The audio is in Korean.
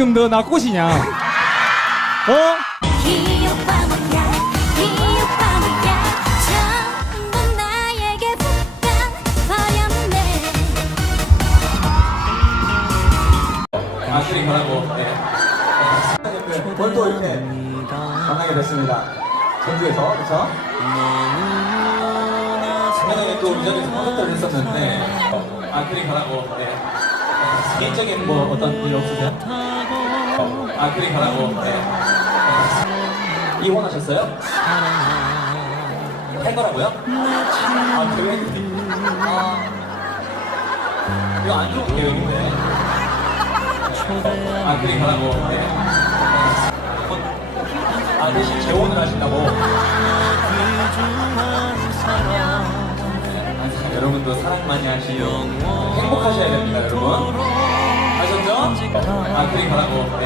지금 너 나 꽃이냐? 어? 이 오빠 뭐야 이 오빠 뭐야 전부 나에게 쏟아버렸네 아크릴 가라고. 네. 오늘 또 이렇게 만나게 됐습니다. 전주에서 그렇죠? 지난해 또 이 자리에서 콘서트를 했었는데 아크릴 가라고. 네. 개인적인 뭐 어떤 일 없으세요? 아크릴 가라고. 네. 이혼하셨어요? 할 거라고요? 계획. 이거 안 좋은 계획인데. 아크릴 가라고. 네. 대신 재혼을 하신다고. 여러분도 사랑 많이 하시고 행복하셔야 됩니다, 여러분. 아셨죠? 아크릴 가라고. 네.